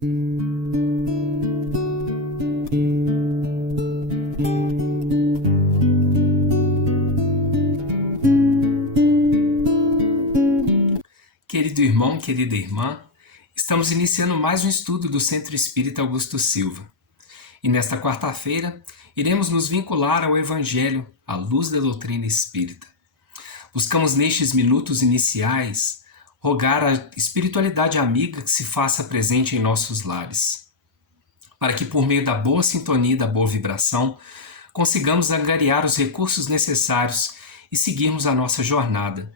Querido irmão, querida irmã, estamos iniciando mais um estudo do Centro Espírita Augusto Silva. E nesta quarta-feira, iremos nos vincular ao Evangelho, à luz da doutrina espírita. Buscamos nestes minutos iniciais rogar a espiritualidade amiga que se faça presente em nossos lares, para que por meio da boa sintonia e da boa vibração, consigamos angariar os recursos necessários e seguirmos a nossa jornada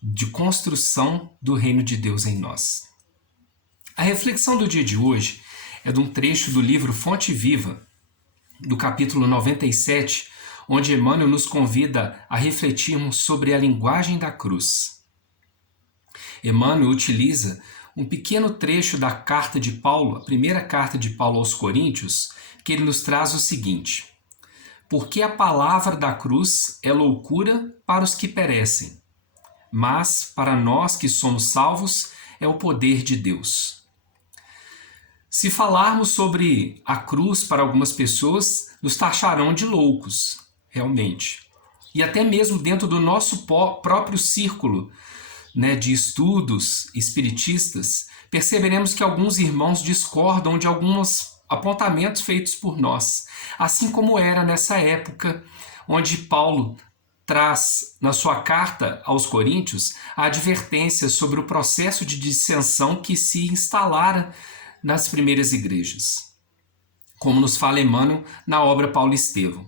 de construção do reino de Deus em nós. A reflexão do dia de hoje é de um trecho do livro Fonte Viva, do capítulo 97, onde Emmanuel nos convida a refletirmos sobre a linguagem da cruz. Emmanuel utiliza um pequeno trecho da carta de Paulo, a primeira carta de Paulo aos Coríntios, que ele nos traz o seguinte: porque a palavra da cruz é loucura para os que perecem, mas para nós que somos salvos é o poder de Deus. Se falarmos sobre a cruz para algumas pessoas, nos taxarão de loucos, realmente. E até mesmo dentro do nosso próprio círculo, de estudos espiritistas, perceberemos que alguns irmãos discordam de alguns apontamentos feitos por nós, assim como era nessa época onde Paulo traz na sua carta aos Coríntios a advertência sobre o processo de dissensão que se instalara nas primeiras igrejas, como nos fala Emmanuel na obra Paulo Estevão.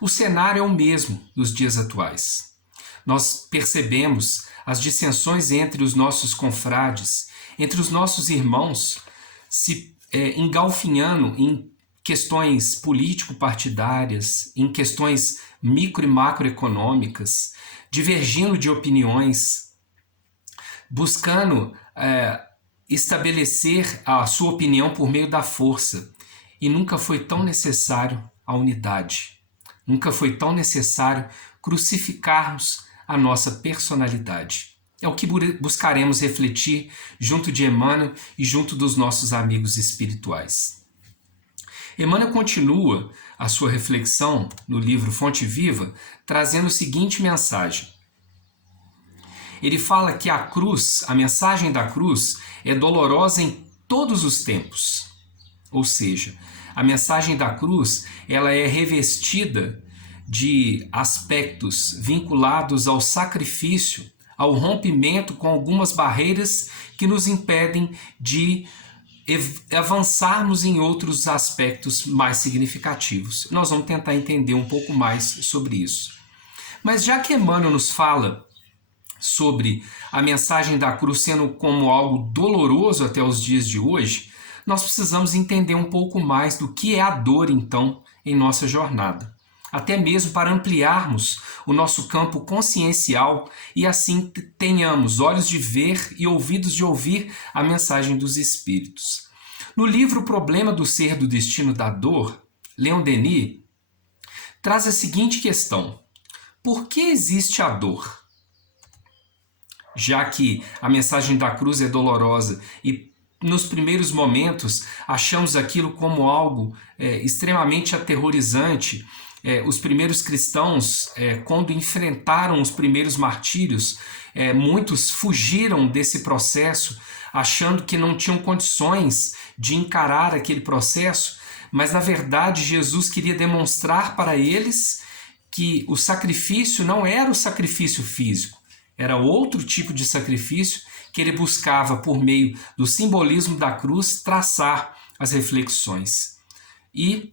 O cenário é o mesmo dos dias atuais. Nós percebemos as dissensões entre os nossos confrades, entre os nossos irmãos, se engalfinhando em questões político-partidárias, em questões micro e macroeconômicas, divergindo de opiniões, buscando estabelecer a sua opinião por meio da força. E nunca foi tão necessário a unidade. Nunca foi tão necessário crucificarmos a nossa personalidade. É o que buscaremos refletir junto de Emmanuel e junto dos nossos amigos espirituais. Emmanuel continua a sua reflexão no livro Fonte Viva, trazendo a seguinte mensagem. Ele fala que a cruz, a mensagem da cruz, é dolorosa em todos os tempos. Ou seja, a mensagem da cruz, ela é revestida de aspectos vinculados ao sacrifício, ao rompimento com algumas barreiras que nos impedem de avançarmos em outros aspectos mais significativos. Nós vamos tentar entender um pouco mais sobre isso. Mas já que Emmanuel nos fala sobre a mensagem da cruz sendo como algo doloroso até os dias de hoje, nós precisamos entender um pouco mais do que é a dor, então, em nossa jornada. Até mesmo para ampliarmos o nosso campo consciencial e assim tenhamos olhos de ver e ouvidos de ouvir a mensagem dos Espíritos. No livro O Problema do Ser do Destino da Dor, Leon Denis traz a seguinte questão: por que existe a dor? Já que a mensagem da cruz é dolorosa e nos primeiros momentos achamos aquilo como algo extremamente aterrorizante, os primeiros cristãos, quando enfrentaram os primeiros martírios, muitos fugiram desse processo, achando que não tinham condições de encarar aquele processo, mas na verdade Jesus queria demonstrar para eles que o sacrifício não era o sacrifício físico, era outro tipo de sacrifício que ele buscava, por meio do simbolismo da cruz, traçar as reflexões. E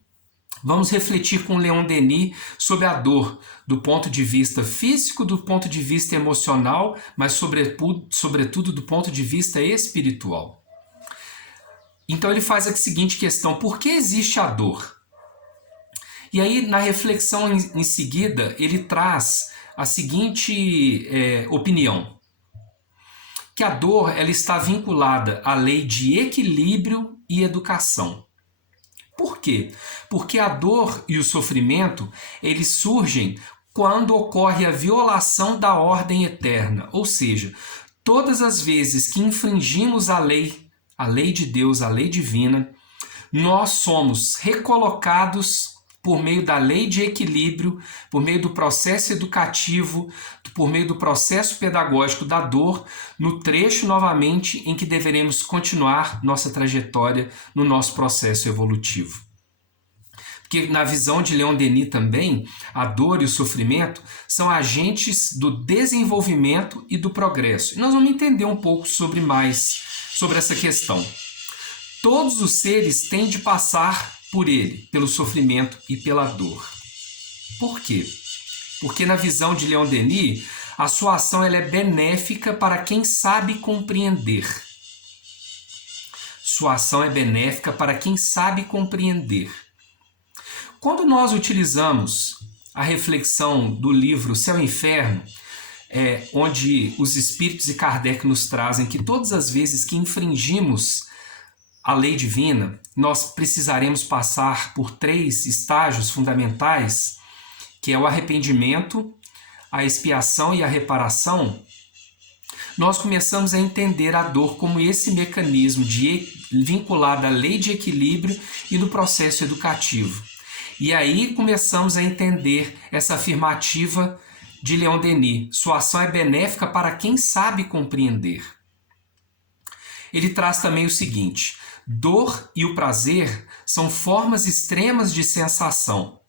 vamos refletir com Leon Denis sobre a dor do ponto de vista físico, do ponto de vista emocional, mas sobretudo do ponto de vista espiritual. Então ele faz a seguinte questão: por que existe a dor? E aí, na reflexão em seguida, ele traz a seguinte opinião: que a dor ela está vinculada à lei de equilíbrio e educação. Por quê? Porque a dor e o sofrimento, eles surgem quando ocorre a violação da ordem eterna, ou seja, todas as vezes que infringimos a a lei de Deus, a lei divina, nós somos recolocados por meio da lei de equilíbrio, por meio do processo educativo, por meio do processo pedagógico da dor, no trecho novamente em que deveremos continuar nossa trajetória no nosso processo evolutivo. Porque na visão de Leon Denis também, a dor e o sofrimento são agentes do desenvolvimento e do progresso. E nós vamos entender um pouco sobre essa questão. Todos os seres têm de passar por ele, pelo sofrimento e pela dor. Por quê? Porque na visão de Leon Denis, a sua ação ela é benéfica para quem sabe compreender. Sua ação é benéfica para quem sabe compreender. Quando nós utilizamos a reflexão do livro Céu e Inferno, onde os Espíritos e Kardec nos trazem que todas as vezes que infringimos a lei divina, nós precisaremos passar por 3 estágios fundamentais, que é o arrependimento, a expiação e a reparação. Nós começamos a entender a dor como esse mecanismo vinculado à lei de equilíbrio e do processo educativo. E aí começamos a entender essa afirmativa de Leon Denis: sua ação é benéfica para quem sabe compreender. Ele traz também o seguinte: dor e o prazer são formas extremas de sensação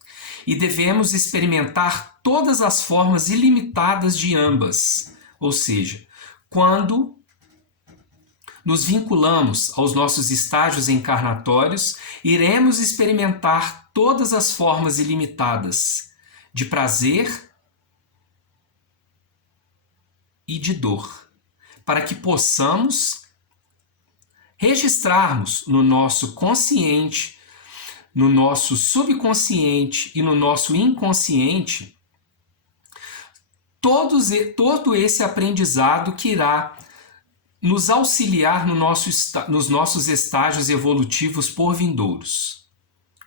e devemos experimentar todas as formas ilimitadas de ambas. Ou seja, quando nos vinculamos aos nossos estágios encarnatórios, iremos experimentar todas as formas ilimitadas de prazer e de dor, para que possamos registrarmos no nosso consciente, no nosso subconsciente e no nosso inconsciente todo esse aprendizado que irá nos auxiliar nos nossos estágios evolutivos por vindouros.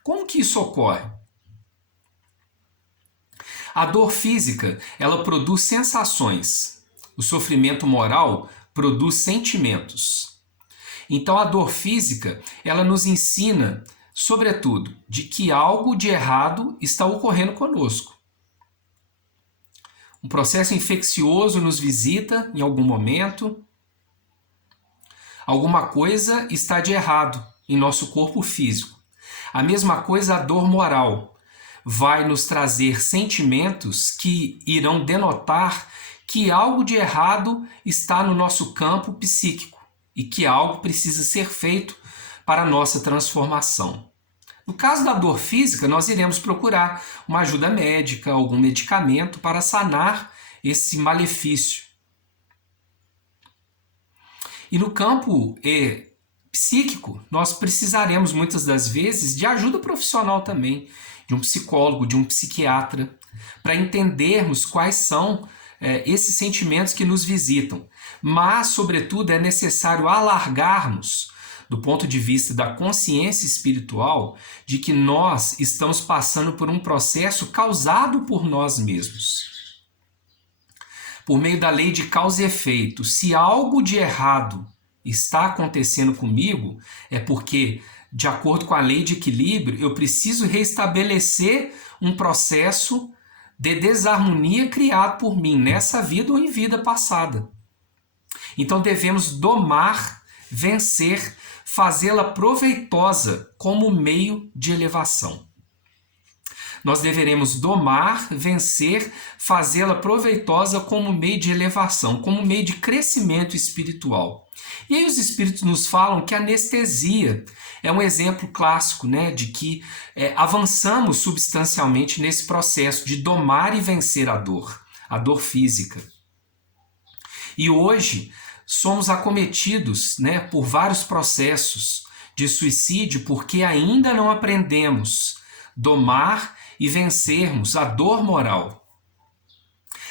Como que isso ocorre? A dor física, ela produz sensações. O sofrimento moral produz sentimentos. Então a dor física, ela nos ensina, sobretudo, de que algo de errado está ocorrendo conosco. Um processo infeccioso nos visita em algum momento. Alguma coisa está de errado em nosso corpo físico. A mesma coisa a dor moral. Vai nos trazer sentimentos que irão denotar que algo de errado está no nosso campo psíquico e que algo precisa ser feito para a nossa transformação. No caso da dor física, nós iremos procurar uma ajuda médica, algum medicamento para sanar esse malefício. E no campo psíquico, nós precisaremos muitas das vezes de ajuda profissional também, de um psicólogo, de um psiquiatra, para entendermos quais são esses sentimentos que nos visitam. Mas, sobretudo, é necessário alargarmos, do ponto de vista da consciência espiritual, de que nós estamos passando por um processo causado por nós mesmos. Por meio da lei de causa e efeito, se algo de errado está acontecendo comigo, é porque, de acordo com a lei de equilíbrio, eu preciso restabelecer um processo de desarmonia criado por mim nessa vida ou em vida passada. Então devemos domar, vencer, fazê-la proveitosa como meio de elevação. Nós deveremos domar, vencer, fazê-la proveitosa como meio de elevação, como meio de crescimento espiritual. E aí os espíritos nos falam que a anestesia é um exemplo clássico, né, de que avançamos substancialmente nesse processo de domar e vencer a dor física. E hoje somos acometidos, né, por vários processos de suicídio porque ainda não aprendemos domar e vencermos a dor moral.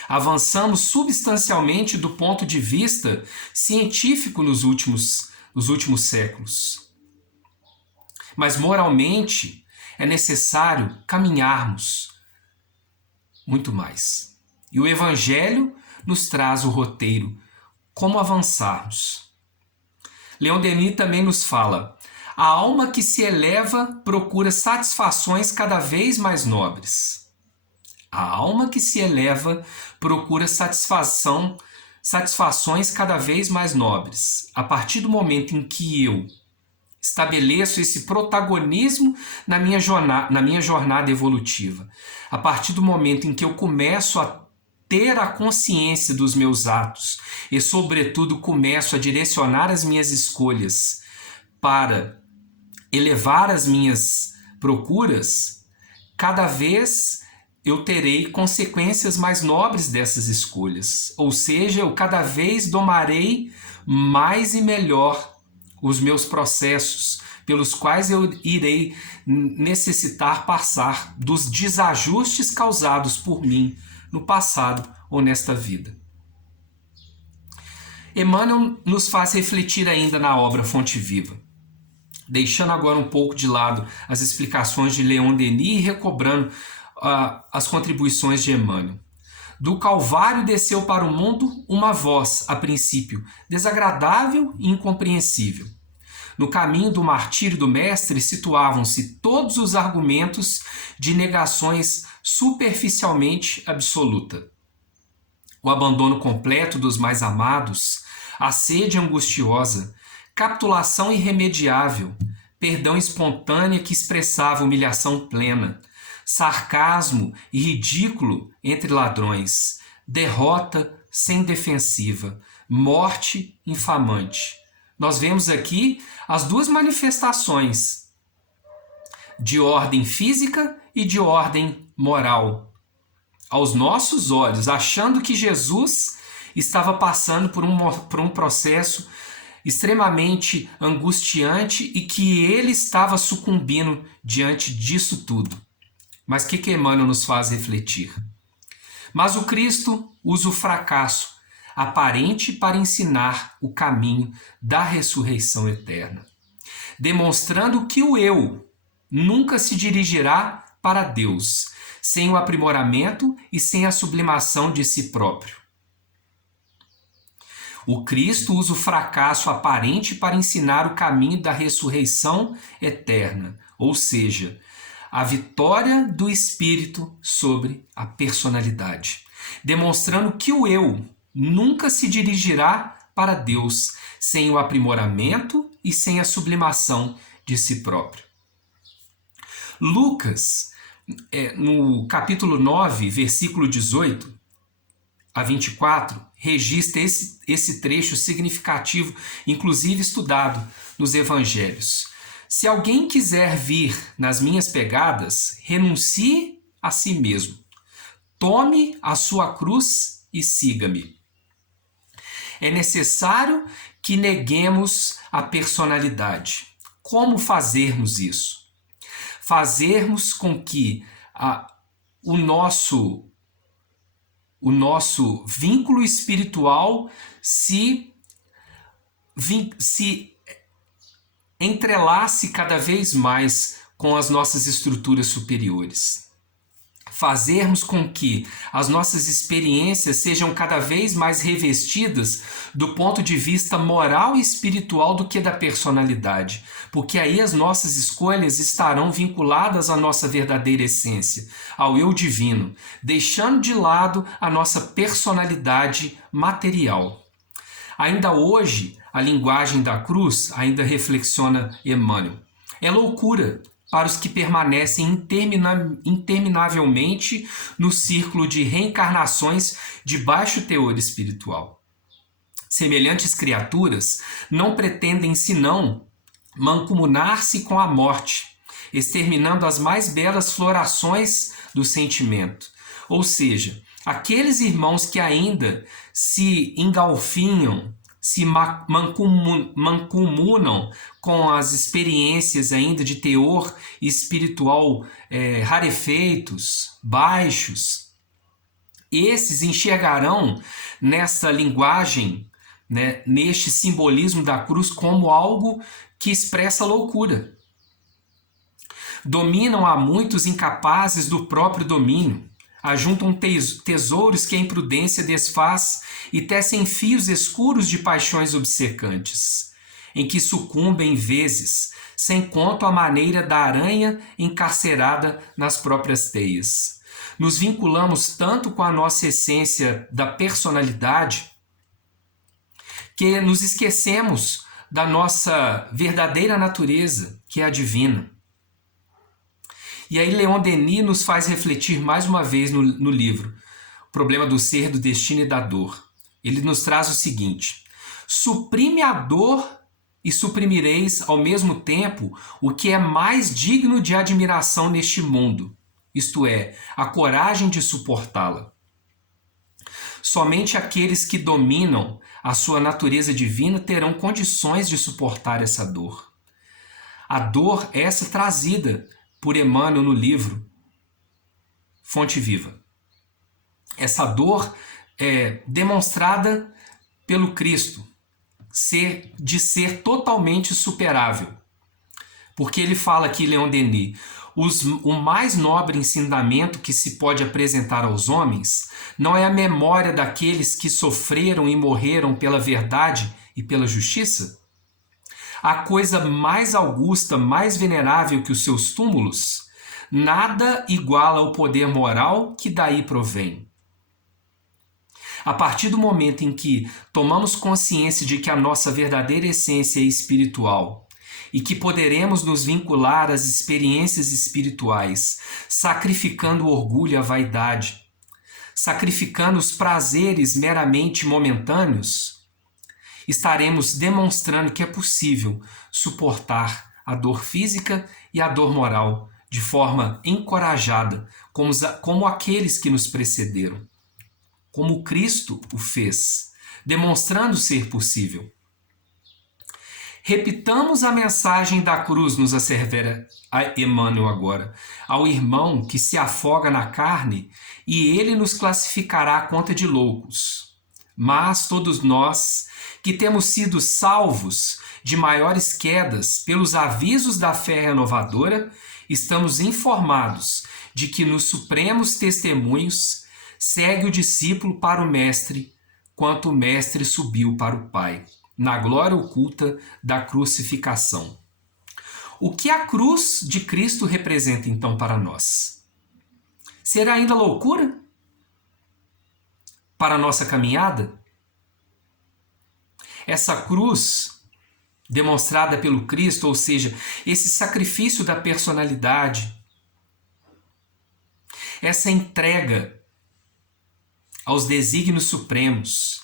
Avançamos substancialmente do ponto de vista científico nos últimos séculos. Mas moralmente é necessário caminharmos muito mais. E o Evangelho nos traz o roteiro, como avançarmos. Leon Denis também nos fala: a alma que se eleva procura satisfações cada vez mais nobres. A alma que se eleva procura satisfações cada vez mais nobres. A partir do momento em que eu estabeleço esse protagonismo na minha jornada evolutiva, a partir do momento em que eu começo a ter a consciência dos meus atos e, sobretudo, começo a direcionar as minhas escolhas para elevar as minhas procuras, cada vez eu terei consequências mais nobres dessas escolhas. Ou seja, eu cada vez domarei mais e melhor os meus processos, pelos quais eu irei necessitar passar dos desajustes causados por mim no passado ou nesta vida. Emmanuel nos faz refletir ainda na obra Fonte Viva, deixando agora um pouco de lado as explicações de Leon Denis e recobrando as contribuições de Emmanuel. Do Calvário desceu para o mundo uma voz, a princípio, desagradável e incompreensível. No caminho do martírio do Mestre situavam-se todos os argumentos de negações superficialmente absoluta. O abandono completo dos mais amados, a sede angustiosa, capitulação irremediável, perdão espontânea que expressava humilhação plena, sarcasmo e ridículo entre ladrões, derrota sem defensiva, morte infamante. Nós vemos aqui as duas manifestações de ordem física e de ordem moral. Aos nossos olhos, achando que Jesus estava passando por um processo extremamente angustiante e que ele estava sucumbindo diante disso tudo. Mas o que Emmanuel nos faz refletir? Mas o Cristo usa o fracasso aparente para ensinar o caminho da ressurreição eterna, demonstrando que o eu nunca se dirigirá para Deus sem o aprimoramento e sem a sublimação de si próprio. O Cristo usa o fracasso aparente para ensinar o caminho da ressurreição eterna, ou seja, a vitória do espírito sobre a personalidade, demonstrando que o eu nunca se dirigirá para Deus sem o aprimoramento e sem a sublimação de si próprio. Lucas, no capítulo 9, versículo 18 a 24, registra esse trecho significativo, inclusive estudado nos evangelhos. Se alguém quiser vir nas minhas pegadas, renuncie a si mesmo. Tome a sua cruz e siga-me. É necessário que neguemos a personalidade. Como fazermos isso? Fazermos com que o nosso vínculo espiritual se entrelace cada vez mais com as nossas estruturas superiores. Fazermos com que as nossas experiências sejam cada vez mais revestidas do ponto de vista moral e espiritual do que da personalidade, porque aí as nossas escolhas estarão vinculadas à nossa verdadeira essência, ao eu divino, deixando de lado a nossa personalidade material. Ainda hoje, a linguagem da cruz, ainda reflexiona Emmanuel, é loucura para os que permanecem interminavelmente no círculo de reencarnações de baixo teor espiritual. Semelhantes criaturas não pretendem senão mancomunar-se com a morte, exterminando as mais belas florações do sentimento. Ou seja, aqueles irmãos que ainda se engalfinham, se mancomunam com as experiências ainda de teor espiritual rarefeitos, baixos, esses enxergarão nessa linguagem, né, neste simbolismo da cruz, como algo que expressa loucura. Dominam a muitos incapazes do próprio domínio, ajuntam tesouros que a imprudência desfaz e tecem fios escuros de paixões obcecantes. em que sucumbem vezes, sem conto à maneira da aranha encarcerada nas próprias teias. Nos vinculamos tanto com a nossa essência da personalidade que nos esquecemos da nossa verdadeira natureza, que é a divina. E aí Leon Denis nos faz refletir mais uma vez no livro, O Problema do Ser, do Destino e da Dor. Ele nos traz o seguinte: suprime a dor e suprimireis ao mesmo tempo o que é mais digno de admiração neste mundo, isto é, a coragem de suportá-la. Somente aqueles que dominam a sua natureza divina terão condições de suportar essa dor. A dor é essa trazida por Emmanuel no livro Fonte Viva. Essa dor é demonstrada pelo Cristo de ser totalmente superável. Porque ele fala aqui, Leon Denis, o mais nobre ensinamento que se pode apresentar aos homens não é a memória daqueles que sofreram e morreram pela verdade e pela justiça? A coisa mais augusta, mais venerável que os seus túmulos, nada iguala o poder moral que daí provém. A partir do momento em que tomamos consciência de que a nossa verdadeira essência é espiritual e que poderemos nos vincular às experiências espirituais, sacrificando o orgulho e a vaidade, sacrificando os prazeres meramente momentâneos, estaremos demonstrando que é possível suportar a dor física e a dor moral de forma encorajada, como aqueles que nos precederam, como Cristo o fez, demonstrando ser possível. Repitamos a mensagem da cruz, nos assevera Emmanuel agora, ao irmão que se afoga na carne, e ele nos classificará à conta de loucos. Mas todos nós, que temos sido salvos de maiores quedas pelos avisos da fé renovadora, estamos informados de que nos supremos testemunhos segue o discípulo para o mestre, quanto o mestre subiu para o Pai, na glória oculta da crucificação. O que a cruz de Cristo representa então para nós? Será ainda loucura para a nossa caminhada? Essa cruz demonstrada pelo Cristo, ou seja, esse sacrifício da personalidade, essa entrega aos desígnios supremos,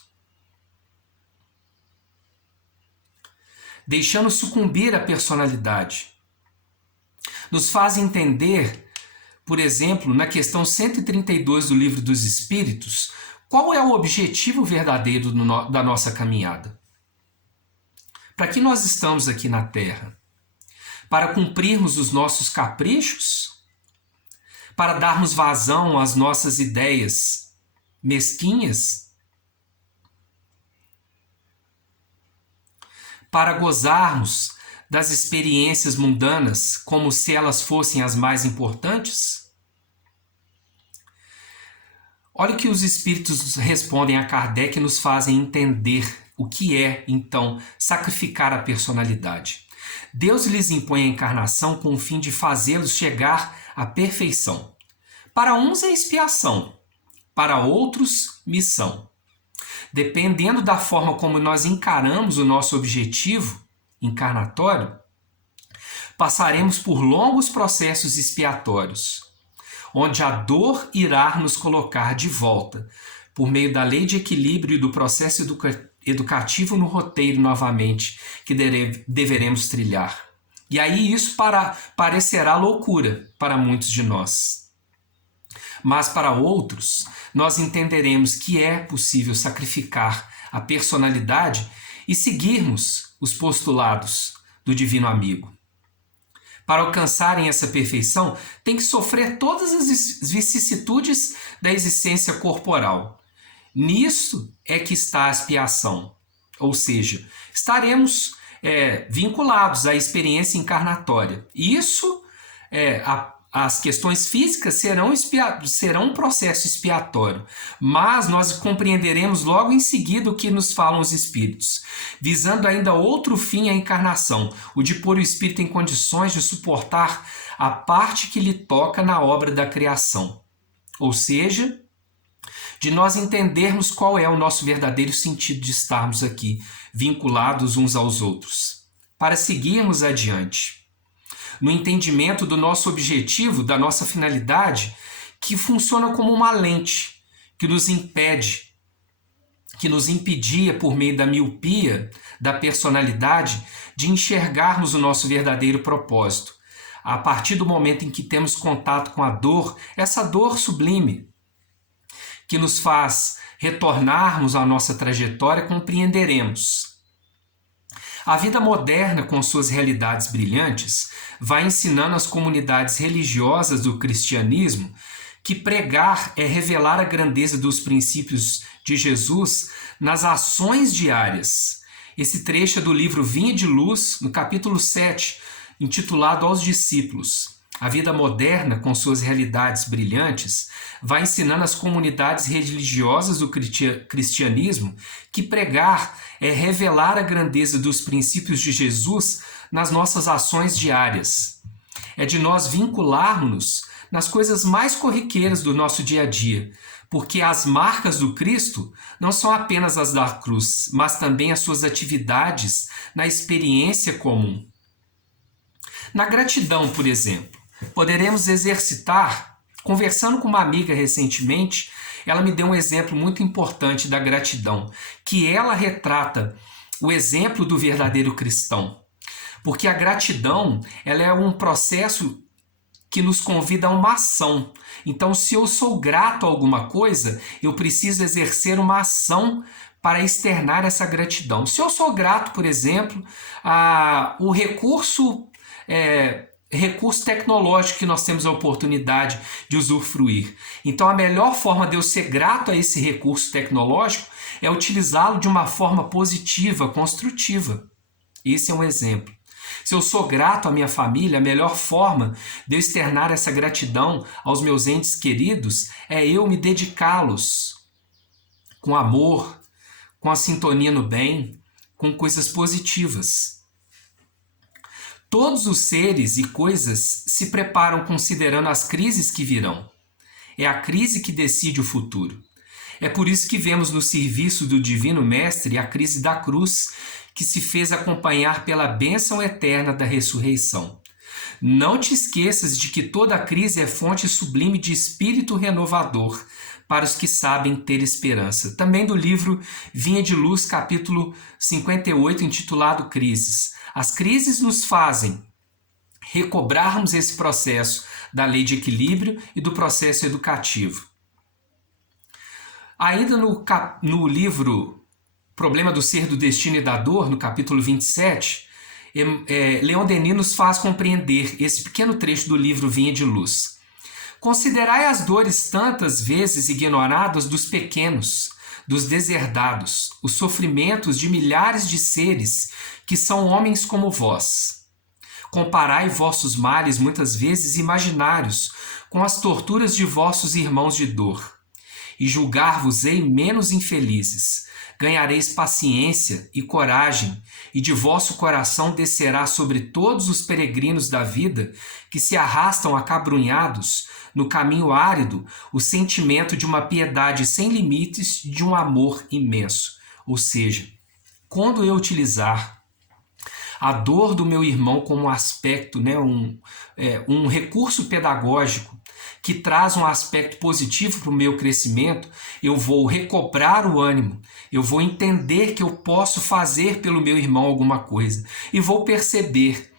deixando sucumbir a personalidade, nos faz entender, por exemplo, na questão 132 do Livro dos Espíritos, qual é o objetivo verdadeiro da nossa caminhada. Para que nós estamos aqui na Terra? Para cumprirmos os nossos caprichos? Para darmos vazão às nossas ideias mesquinhas? Para gozarmos das experiências mundanas como se elas fossem as mais importantes? Olha o que os espíritos respondem a Kardec e nos fazem entender o que é, então, sacrificar a personalidade. Deus lhes impõe a encarnação com o fim de fazê-los chegar à perfeição. Para uns é expiação, para outros, missão. Dependendo da forma como nós encaramos o nosso objetivo encarnatório, passaremos por longos processos expiatórios, onde a dor irá nos colocar de volta, por meio da lei de equilíbrio e do processo educativo no roteiro novamente, que deveremos trilhar. E aí isso parecerá loucura para muitos de nós. Mas para outros, nós entenderemos que é possível sacrificar a personalidade e seguirmos os postulados do Divino Amigo. Para alcançarem essa perfeição, tem que sofrer todas as vicissitudes da existência corporal. Nisso é que está a expiação, ou seja, estaremos vinculados à experiência encarnatória. Isso as questões físicas serão um processo expiatório, mas nós compreenderemos logo em seguida o que nos falam os Espíritos, visando ainda outro fim à encarnação, o de pôr o Espírito em condições de suportar a parte que lhe toca na obra da criação, ou seja, de nós entendermos qual é o nosso verdadeiro sentido de estarmos aqui, vinculados uns aos outros, para seguirmos adiante. No entendimento do nosso objetivo, da nossa finalidade, que funciona como uma lente que nos impede, que nos impedia, por meio da miopia, da personalidade, de enxergarmos o nosso verdadeiro propósito. A partir do momento em que temos contato com a dor, essa dor sublime, que nos faz retornarmos à nossa trajetória, compreenderemos. A vida moderna, com suas realidades brilhantes, vai ensinando às comunidades religiosas do cristianismo que pregar é revelar a grandeza dos princípios de Jesus nas ações diárias. Esse trecho é do livro Vinha de Luz, no capítulo 7, intitulado Aos Discípulos. A vida moderna, com suas realidades brilhantes, vai ensinando às comunidades religiosas do cristianismo que pregar é revelar a grandeza dos princípios de Jesus nas nossas ações diárias. É de nós vincularmos-nos nas coisas mais corriqueiras do nosso dia a dia, porque as marcas do Cristo não são apenas as da cruz, mas também as suas atividades na experiência comum. Na gratidão, por exemplo, poderemos exercitar, conversando com uma amiga recentemente, ela me deu um exemplo muito importante da gratidão, que ela retrata o exemplo do verdadeiro cristão. Porque a gratidão, ela é um processo que nos convida a uma ação. Então, se eu sou grato a alguma coisa, eu preciso exercer uma ação para externar essa gratidão. Se eu sou grato, por exemplo, o recurso tecnológico que nós temos a oportunidade de usufruir. Então, a melhor forma de eu ser grato a esse recurso tecnológico é utilizá-lo de uma forma positiva, construtiva. Esse é um exemplo. Se eu sou grato à minha família, a melhor forma de eu externar essa gratidão aos meus entes queridos é eu me dedicá-los com amor, com a sintonia no bem, com coisas positivas. Todos os seres e coisas se preparam considerando as crises que virão. É a crise que decide o futuro. É por isso que vemos no serviço do Divino Mestre a crise da cruz, que se fez acompanhar pela bênção eterna da ressurreição. Não te esqueças de que toda crise é fonte sublime de espírito renovador para os que sabem ter esperança. Também do livro Vinha de Luz, capítulo 58, intitulado Crises. As crises nos fazem recobrarmos esse processo da lei de equilíbrio e do processo educativo. Ainda no livro Problema do Ser, do Destino e da Dor, no capítulo 27, Leon Denis nos faz compreender esse pequeno trecho do livro Vinha de Luz. Considerai as dores tantas vezes ignoradas dos pequenos, dos deserdados, os sofrimentos de milhares de seres que são homens como vós. Comparai vossos males muitas vezes imaginários com as torturas de vossos irmãos de dor, e julgar-vos-ei menos infelizes. Ganhareis paciência e coragem, e de vosso coração descerá sobre todos os peregrinos da vida que se arrastam acabrunhados no caminho árido o sentimento de uma piedade sem limites e de um amor imenso. Ou seja, quando eu utilizar a dor do meu irmão como um aspecto, um recurso pedagógico que traz um aspecto positivo para o meu crescimento, eu vou recobrar o ânimo, eu vou entender que eu posso fazer pelo meu irmão alguma coisa e vou perceber,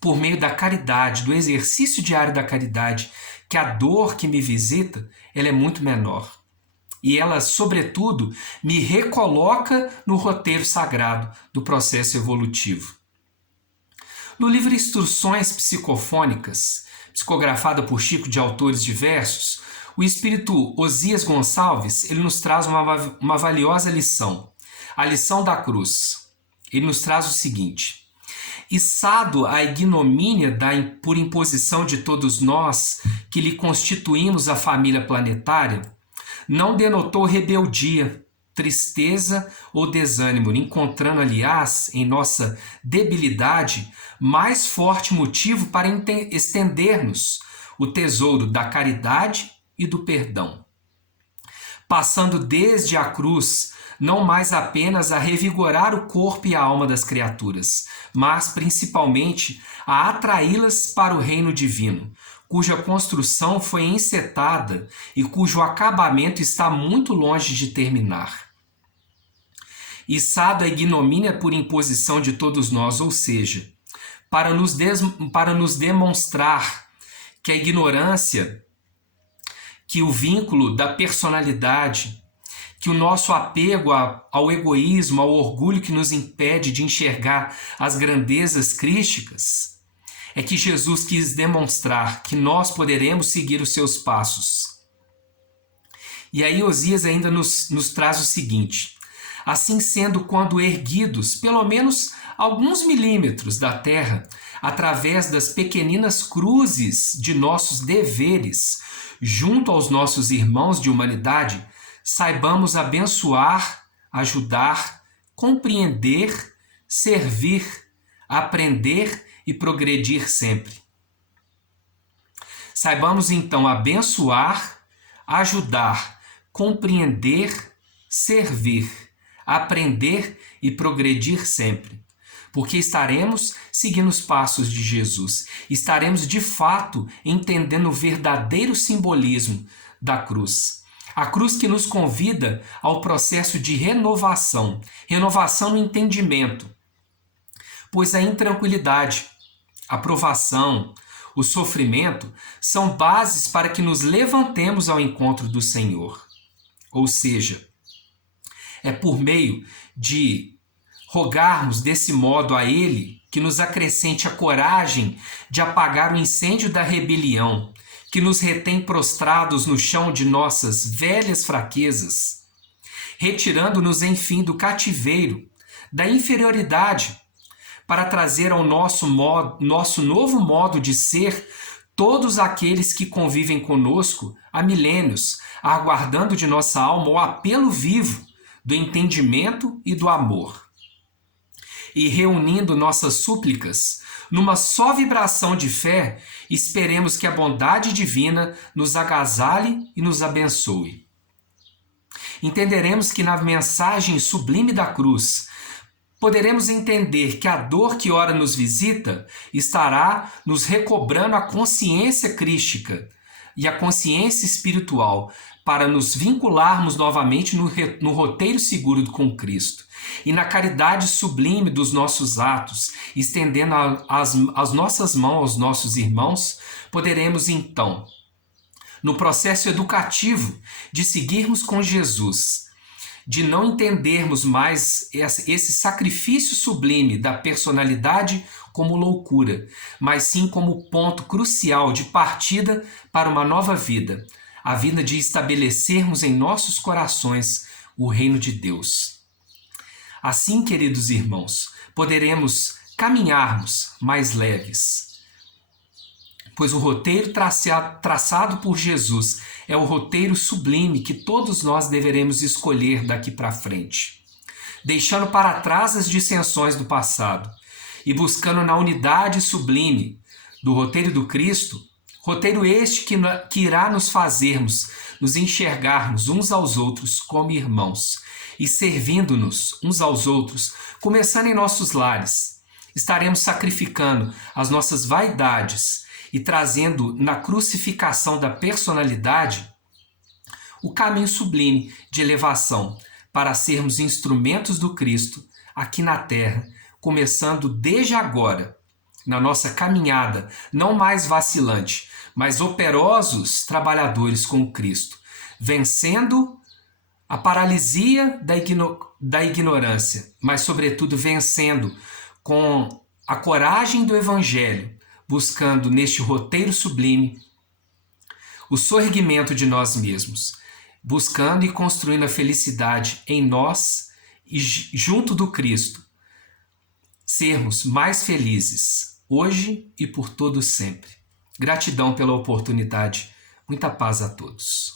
por meio da caridade, do exercício diário da caridade, que a dor que me visita, ela é muito menor. E ela, sobretudo, me recoloca no roteiro sagrado do processo evolutivo. No livro Instruções Psicofônicas, psicografada por Chico de autores diversos, o espírito Osias Gonçalves ele nos traz uma valiosa lição, a lição da cruz. Ele nos traz o seguinte: içado à ignomínia por imposição de todos nós que lhe constituímos a família planetária, não denotou rebeldia, tristeza ou desânimo, encontrando, aliás, em nossa debilidade, mais forte motivo para estender-nos o tesouro da caridade e do perdão. Passando desde a cruz, não mais apenas a revigorar o corpo e a alma das criaturas, mas principalmente a atraí-las para o reino divino, cuja construção foi encetada e cujo acabamento está muito longe de terminar. Içado a ignomínia por imposição de todos nós, ou seja, para nos demonstrar que a ignorância, que o vínculo da personalidade, que o nosso apego ao egoísmo, ao orgulho que nos impede de enxergar as grandezas crísticas, é que Jesus quis demonstrar que nós poderemos seguir os seus passos. E aí Osias ainda nos traz o seguinte: assim sendo, quando erguidos pelo menos alguns milímetros da terra, através das pequeninas cruzes de nossos deveres, junto aos nossos irmãos de humanidade, saibamos abençoar, ajudar, compreender, servir, aprender e progredir sempre. Saibamos então abençoar, ajudar, compreender, servir, aprender e progredir sempre, porque estaremos seguindo os passos de Jesus, estaremos de fato entendendo o verdadeiro simbolismo da cruz. A cruz que nos convida ao processo de renovação no entendimento, pois a intranquilidade, a provação, o sofrimento são bases para que nos levantemos ao encontro do Senhor. Ou seja, é por meio de rogarmos desse modo a Ele que nos acrescente a coragem de apagar o incêndio da rebelião, que nos retém prostrados no chão de nossas velhas fraquezas, retirando-nos, enfim, do cativeiro, da inferioridade, para trazer ao nosso novo modo de ser todos aqueles que convivem conosco há milênios, aguardando de nossa alma o apelo vivo do entendimento e do amor. E reunindo nossas súplicas numa só vibração de fé, esperemos que a bondade divina nos agasalhe e nos abençoe. Entenderemos que na mensagem sublime da cruz, poderemos entender que a dor que ora nos visita estará nos recobrando a consciência crística e a consciência espiritual para nos vincularmos novamente no roteiro seguro com Cristo. E na caridade sublime dos nossos atos, estendendo as nossas mãos aos nossos irmãos, poderemos então, no processo educativo de seguirmos com Jesus, de não entendermos mais esse sacrifício sublime da personalidade como loucura, mas sim como ponto crucial de partida para uma nova vida, a vida de estabelecermos em nossos corações o reino de Deus. Assim, queridos irmãos, poderemos caminharmos mais leves, pois o roteiro traçado por Jesus é o roteiro sublime que todos nós deveremos escolher daqui para frente, deixando para trás as dissensões do passado e buscando na unidade sublime do roteiro do Cristo, roteiro este que irá nos fazermos nos enxergarmos uns aos outros como irmãos e servindo-nos uns aos outros, começando em nossos lares. Estaremos sacrificando as nossas vaidades e trazendo na crucificação da personalidade o caminho sublime de elevação para sermos instrumentos do Cristo aqui na Terra, começando desde agora, na nossa caminhada, não mais vacilante, mas operosos trabalhadores com Cristo, vencendo a paralisia da ignorância, mas sobretudo vencendo com a coragem do Evangelho, buscando neste roteiro sublime o sorgimento de nós mesmos, buscando e construindo a felicidade em nós e junto do Cristo, sermos mais felizes, hoje e por todo sempre. Gratidão pela oportunidade. Muita paz a todos.